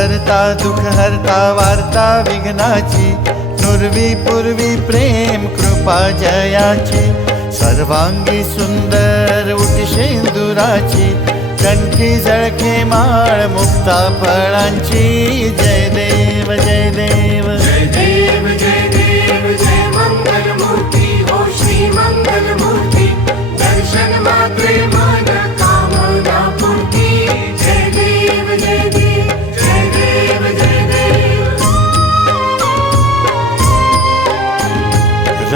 करता दुःख हरता वार्ता विघ्नाची. नुरवी पूर्वी प्रेम कृपा जयाची. सर्वांगी सुंदर उठशेंदुराची शेंदुराची. कंठी झळके माळ मुक्ता फळांची. जय देव जय देव. जय देव जय देव जय मंगल मूर्ती हो श्री मंगल मूर्ती दर्शन मात्रे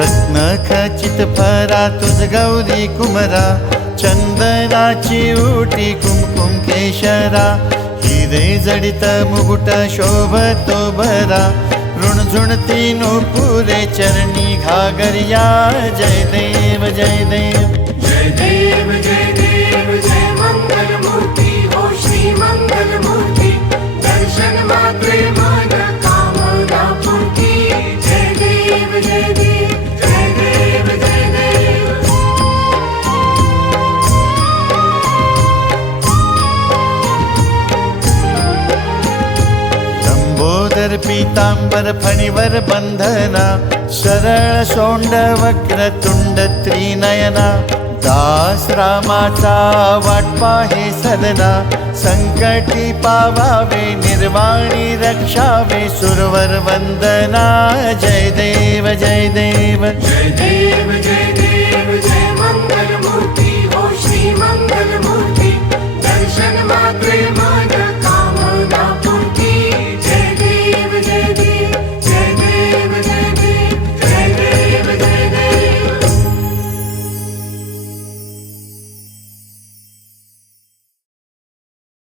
रत्न खचित फरा तुझ गौरी कुमरा चंदनाची उटी कुमकुम केशरा हिरे जडित मुकुट शोभतो बरा ऋणझुणती नुपुरे चरणी घागरिया जय देव जय देव। जय देव जय देव जय मंगल मूर्ती हो श्री मंगल मूर्ती दर्शन मात्रे लंबोदर पीतांबर फणीवर बंधना सरळ सोंड वक्र तुंड त्रिनयना दास रामाचा वाटपा सदना संकटी पावावे निर्वाणी रक्षावे सुरवर देव जय देव जय देव